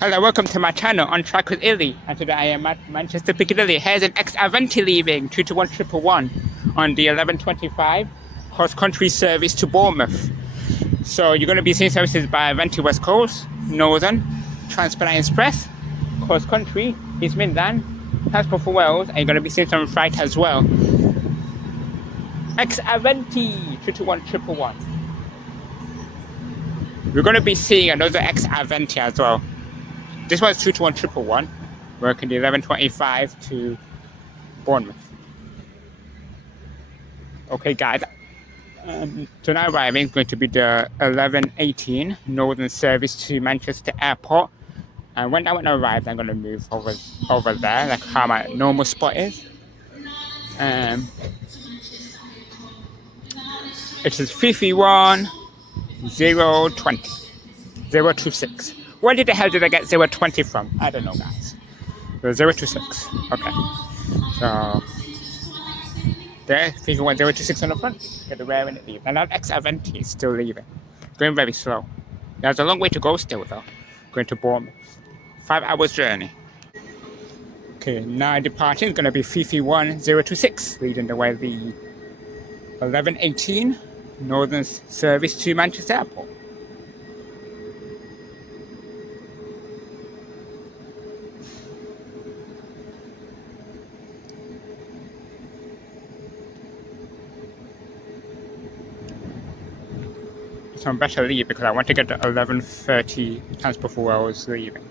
Hello, welcome to my channel, On Track with Illy, and today I am at Manchester Piccadilly. Here's an ex-Avanti leaving 22111 on the 11:25 cross-country service to Bournemouth. So you're going to be seeing services by Avanti West Coast, Northern, Transport Express, cross-country, East Midland, Transport for Wales, and you're going to be seeing some flight as well. Ex-Avanti 22111. We're going to be seeing another ex-Avanti as well. This one's 22111, working the 11:25 to Bournemouth. Okay, guys. Tonight arriving is going to be the 11:18 Northern service to Manchester Airport. And when that one arrives, I'm going to move over there, like how my normal spot is. It is 331-020. 026. Where did the hell did I get 020 from? I don't know, guys. So 026. Okay. So there, 331-026 on the front. Get the rare when it leaves. And that ex-Avanti is still leaving. Going very slow. There's a long way to go still, though. Going to Bournemouth. 5 hours journey. Okay, now departing is going to be 331-026, leading the way the 11:18 Northern service to Manchester Airport. So I'm better leave because I want to get the 11:30 Transport for Wales leaving.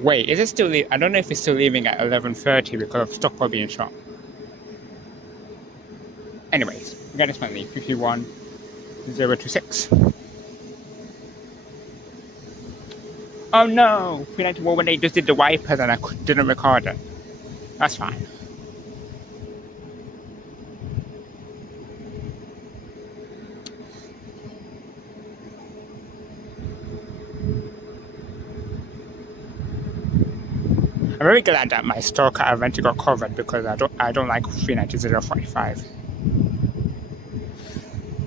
Wait, is it still leaving? I don't know if it's still leaving at 11:30 because of Stockport being shot. Anyways, we got this one leave, 51026. Oh no! 391 when they just did the wipers and I didn't record it. That's fine. I'm very glad that my stock at Avanti got covered because I don't like 390-045.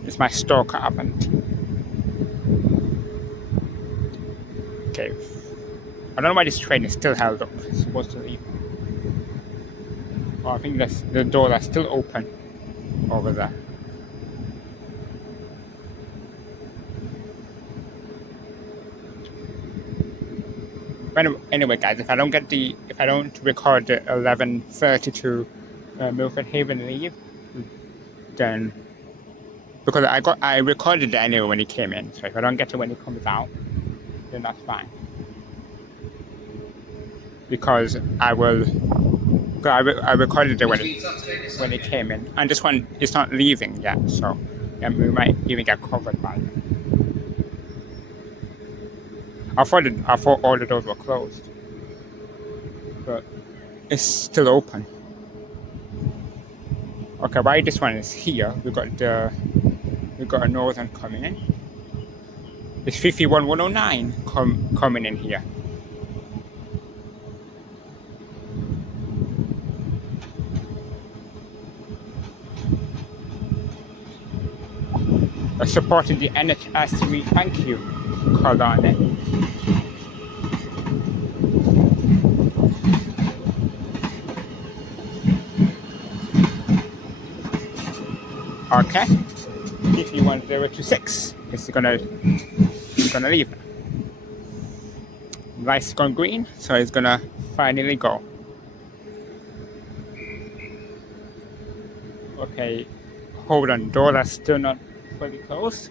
It's my stock at Avanti. Okay. I don't know why this train is still held up. It's supposed to leave. Oh, I think the doors are still open over there. Anyway, guys, if I don't record the 11:30 to Milford Haven leave, then because I recorded it anyway when he came in, so if I don't get it when he comes out, then that's fine. Because I recorded it when he came in, and this one is not leaving yet, so we might even get covered by it. I thought all the doors were closed, but it's still open. Okay, why this one is here? We got a Northern coming in. It's 51109 coming in here. Supporting the NHS, we thank you, Colonel. Okay, 51026 is gonna leave. Light's gone green, so it's gonna finally go. Okay, hold on, doors are still not fully closed.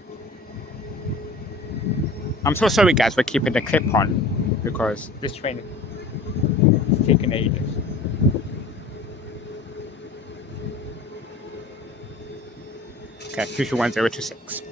I'm so sorry, guys, for keeping the clip on because this train is taking ages. Okay, 51026.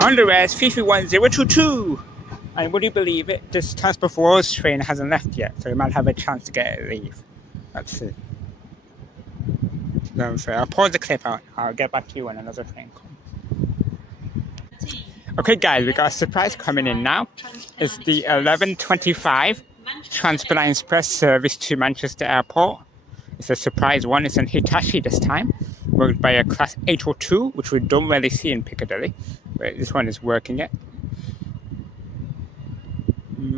On the rest, 51022. And would you believe it? This Transport for Wales train hasn't left yet, so we might have a chance to get it leave. Let's see. So I'll pause the clip out. I'll get back to you when another train comes. Okay, guys, we got a surprise coming in now. It's the 11:25 Transpennine Express service to Manchester Airport. It's a surprise one. It's in Hitachi this time, worked by a class 802, which we don't really see in Piccadilly, but this one is working it.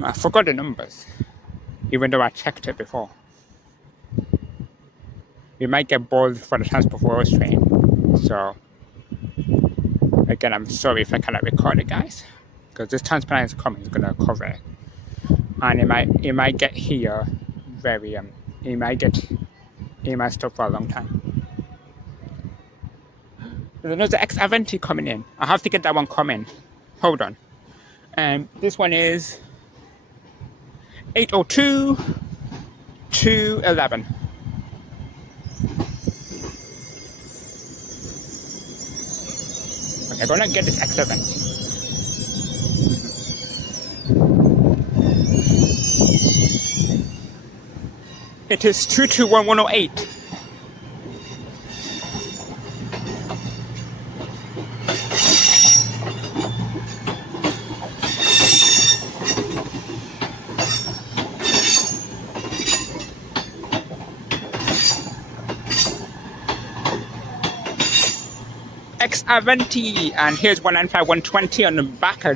I forgot the numbers, even though I checked it before. We might get bored for the Transport for Wales train, so again, I'm sorry if I cannot record it, guys, because this Transpennine is coming. It's gonna cover it, and it might get here very it might stop for a long time. There's another X-Aventi coming in. I have to get that one coming. Hold on. This one is 802 211. Okay, I'm gonna get this X-Aventi. It is 221108. X-Aventi, and here's 195 120 on the back. I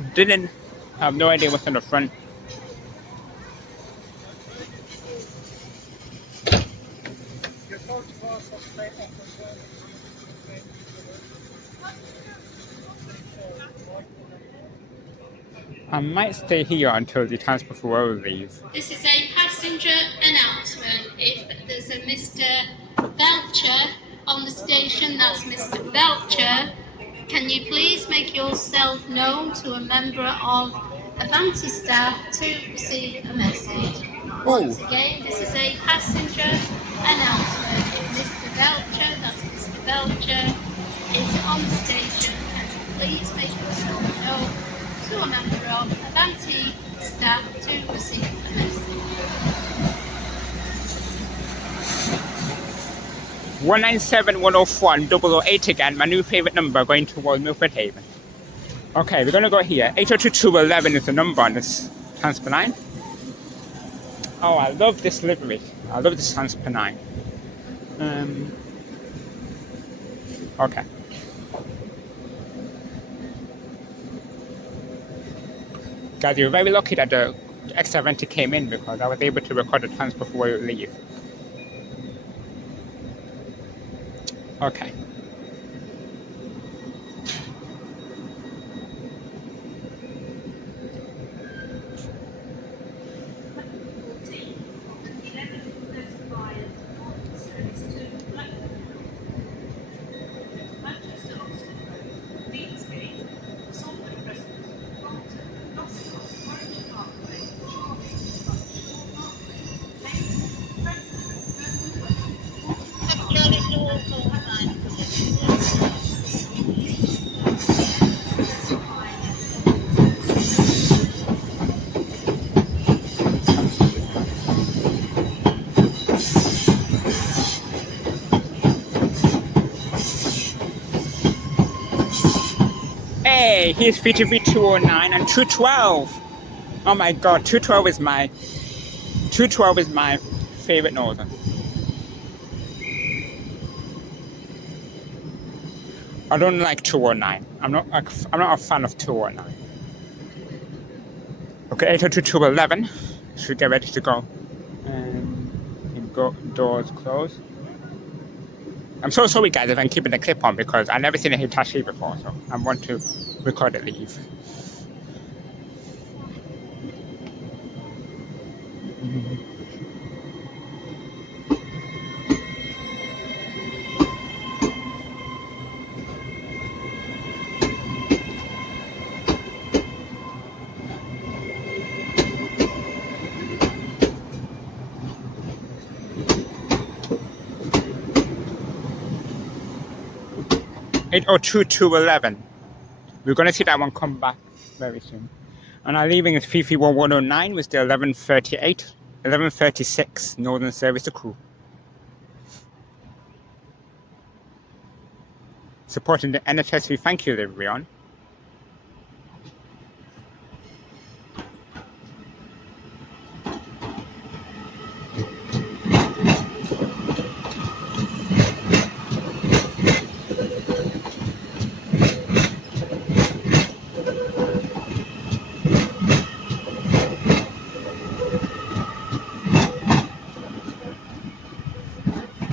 have no idea what's on the front. I might stay here until the Transport for Wales leaves. This is a passenger announcement. If there's a Mr. Belcher on the station, that's Mr. Belcher. Can you please make yourself known to a member of Avanti staff to receive a message? Once again, this is a passenger announcement. If Mr. Belcher, that's Mr. Belcher, is on the station, can you please make yourself known to a member of Avanti staff to receive a message? 197 104 008 again, my new favourite number going towards Milford Haven. Okay, we're going to go here. 802 211 is the number on this Transpennine. Oh, I love this livery. I love this Transpennine. Okay. Guys, you're very lucky that the X-Aventi came in because I was able to record the Transport for Wales leave. Okay. Hey, here's VTV 209 and 212. Oh my god, 212 is my favorite Northern. I don't like 209. I'm not a fan of 209. Okay, 802 211. Should get ready to go. And doors closed. I'm so sorry, guys, if I'm keeping the clip on because I've never seen a Hitachi before, so I want to record it leave. 802 211. We're gonna see that one come back very soon. And our leaving is 331109 with the 1136 Northern Service to Crewe. Supporting the NHS, we thank you, everyone.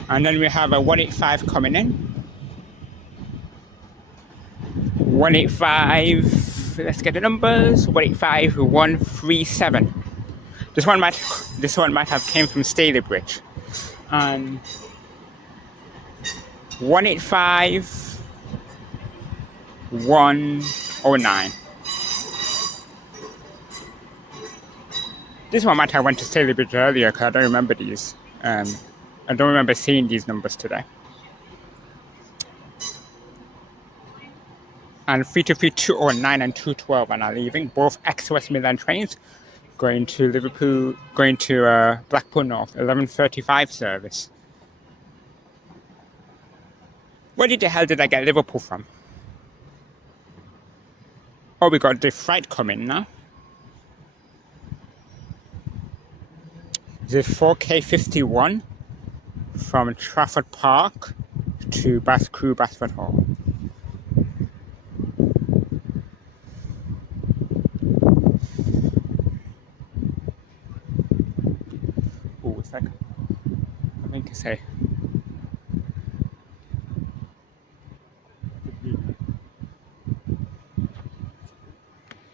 And then we have a 185 coming in. 185, let's get the numbers. 185 137. This one might have came from Stalybridge. And 185 109. This one might have went to Stalybridge earlier because I don't remember these. I don't remember seeing these numbers today. And 323 209 and 212 are now leaving. Both ex-West Midland trains going to Liverpool, going to Blackpool North, 11:35 service. Where the hell did I get Liverpool from? Oh, we got the flight coming now. The 4K51 from Trafford Park to Crewe Basford Hall. Oh, a second. I think it's a.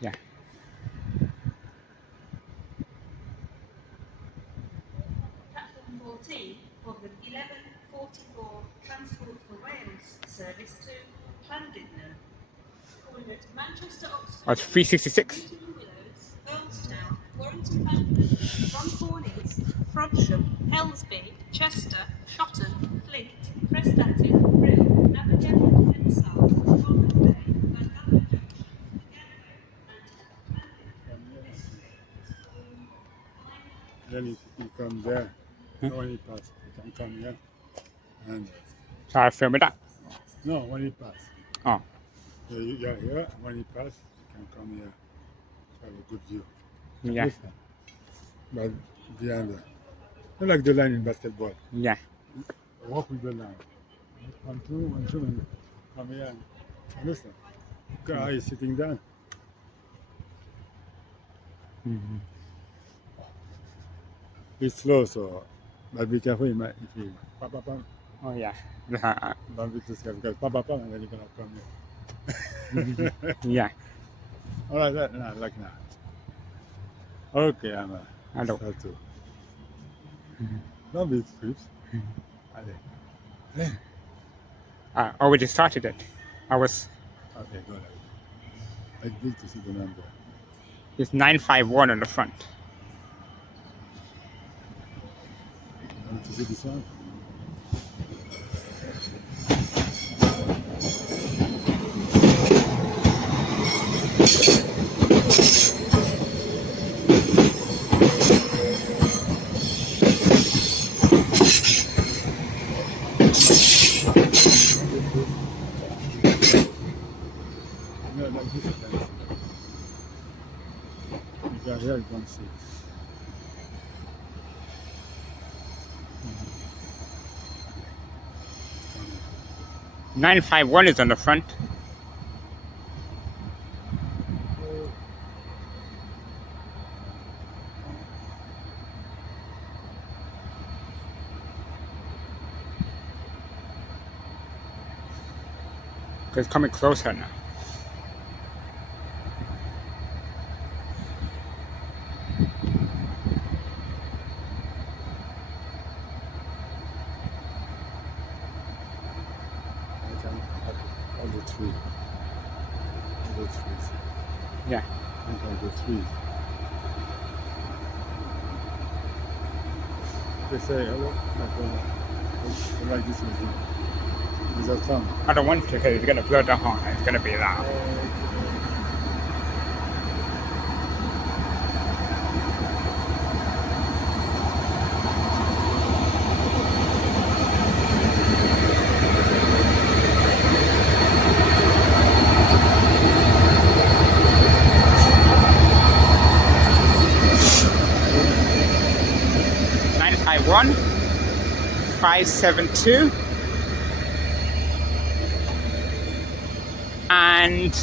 Yeah. Platform 14 of the 11:44 Transport for Wales service to Llandudno. Calling at Manchester, Oxford. That's 366. Newton Willows, Earlstown, Warrington London, Runcornies, Frodsham, Helsby, Chester, Shotton, Fleet, Prestatyn, Brill, Navigate, Hensall, Golden Bay, Llangamma Junction, Gatwick, and Llandudno. This train is called Then you come there, when you pass, you can come here. And Shall I film it up? no, when you pass. Oh. So you're here, when you pass, you can come here. Have a good view. Yeah. Listen, but behind there. Not like the line in basketball. Yeah. Walk with the line. 1, 2, 1, 2, and come here. And listen. Car is sitting down. Mm-hmm. It's slow, so but be careful if you pop, pop, pop. Oh yeah. Don't be too scared because pop, pop, pop, and then you're gonna come here. Yeah. All right, like now. Okay, I'm Hello. start to. Don't be creeps. Allez. Allez. I already started it. I was. Okay, go ahead. I need to see the number. It's 951 on the front. You want to see this one? No, like this, you can see. You can here, you can't see. 951 is on the front. Because it's coming closer now. I can all the trees. All the trees. Yeah. And all the trees. They say hello, like this is a song. I don't want to because it's going to blow the horn. It's going to be loud. 951 572 and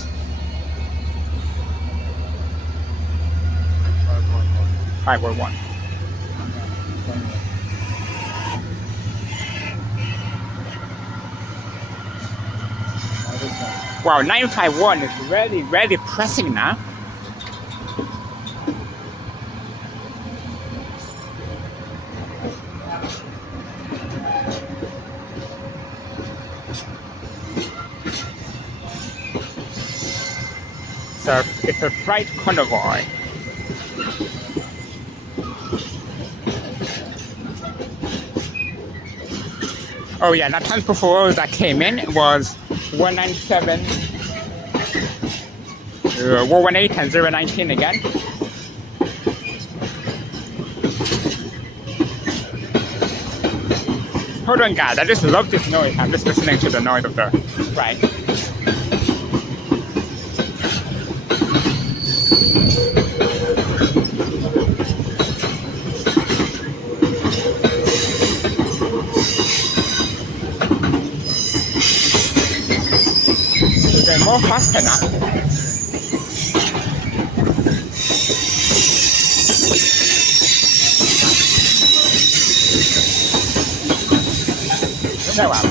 511. Wow, 951 is really pressing now. So it's a freight convoy. Oh yeah, that time before that came in was 197, 118 and 019 again. Hold on guys, I just love this noise. I'm just listening to the noise of the freight. They're more faster now. No, wow.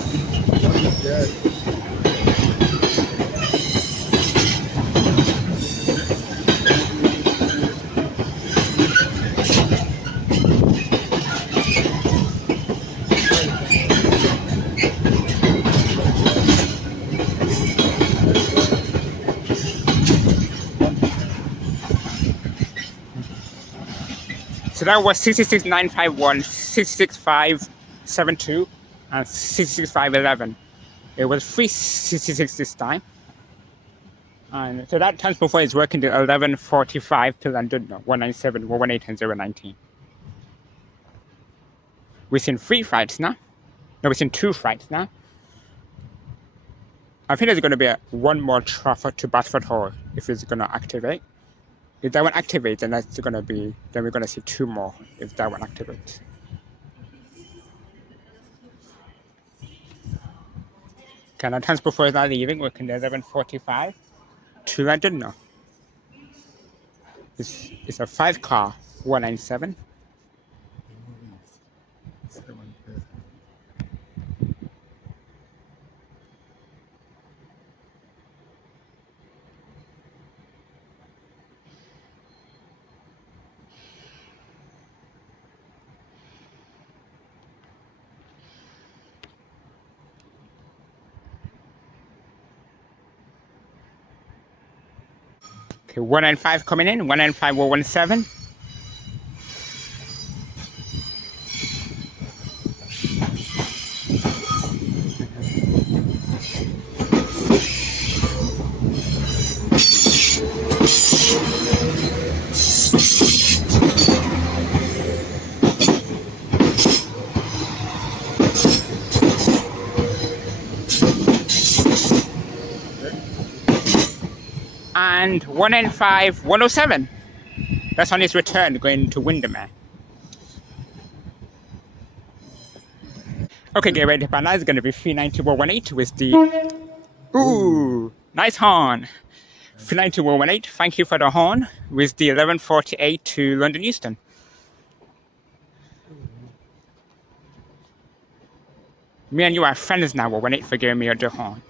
So that was 66951, 66572, and 66511. It was 366 this time. And so that transport flow is working to 11:45 to London, no, 197, 118, and 019. We've seen 3 flights now. No, we've seen 2 flights now. I think there's going to be one more traffic to Basford Hall if it's going to activate. If that one activates, then that's going to be, then we're going to see 2 more if that one activates. Can our transport flow is not leaving, working at 11:45 to London, no. It's a 5-car 197. Okay, 195 coming in, 195 117. And 195 107. That's on his return going to Windermere. Okay, get ready. But now it's going to be 390 118 with the. Ooh, nice horn. 390 118. Thank you for the horn with the 11:48 to London Euston. Me and you are friends now. 118 for giving me the horn.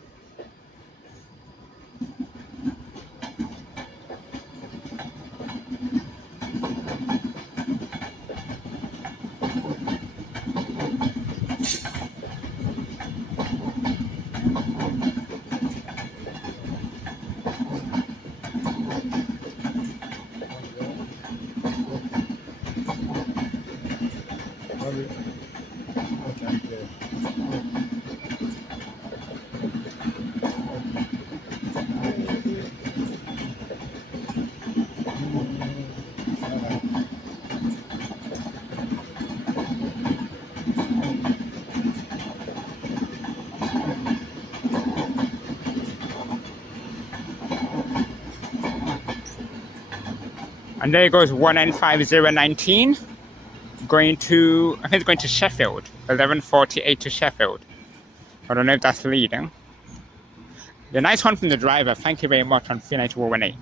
And there goes 195019. Going to, I think it's going to Sheffield. 11:48 to Sheffield. I don't know if that's leading. The nice one from the driver. Thank you very much on 39118.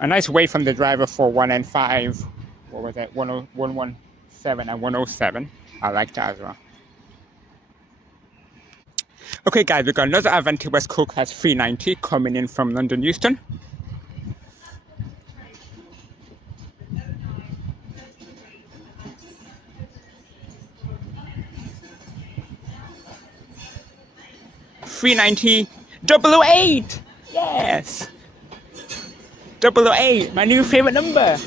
A nice wait from the driver for 1 and 5. What was it? 117 and 107. I like that as well. Okay, guys, we got another Avanti West Coast Class 390 coming in from London Euston. $390 008. Yes, 008, my new favorite number.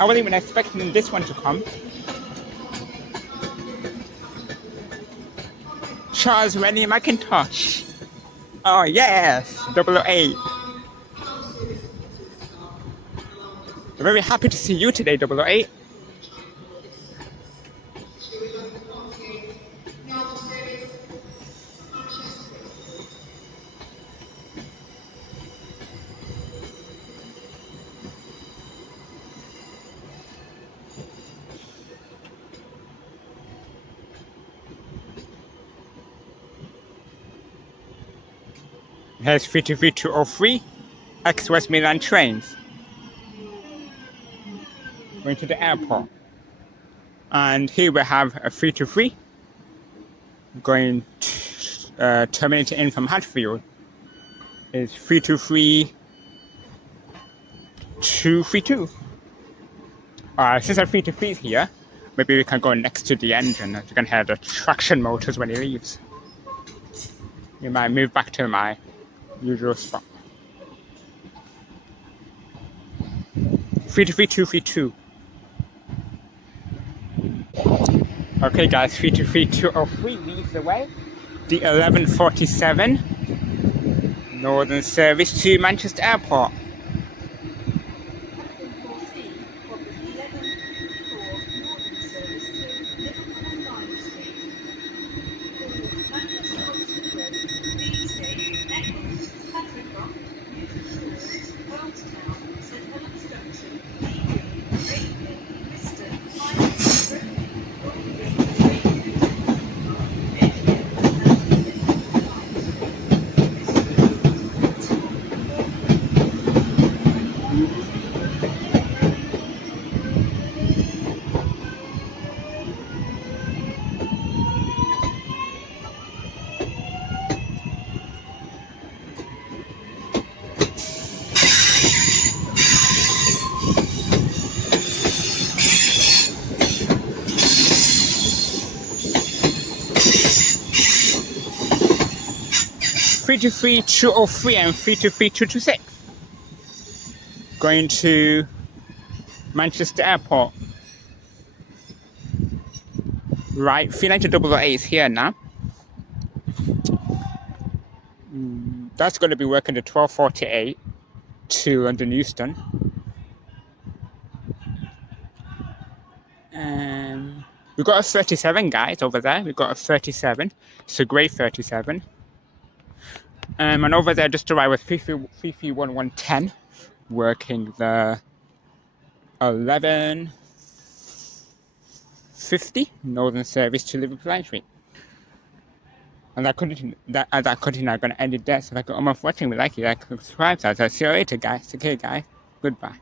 I wasn't even expecting this one to come. Charles Rennie McIntosh. Oh yes, 008. I'm very happy to see you today, 008. Here's 32303, ex-West Midland trains. Going to the airport. And here we have a 323 going terminating in from Hatfield. Is 323 232. Since our 323 is here, maybe we can go next to the engine as you can hear the traction motors when he leaves. You might move back to my usual spot. 323 232. Okay guys, 323 203 leads the way. The 11:47 Northern service to Manchester Airport. Three two three 203 and 323 226. Going to Manchester Airport. Right, 390 is here now. That's going to be working to 12:48 to London Euston. We've got a 37, guys, over there. We've got a 37. It's a grey 37. And over there, just arrived with 33110, working the 11:50 Northern service to Liverpool Line Street. And that content I'm going to end it there. So if I got on my watching, we like you, like, subscribe. So I'll see you later, guys. Okay, guys. Goodbye.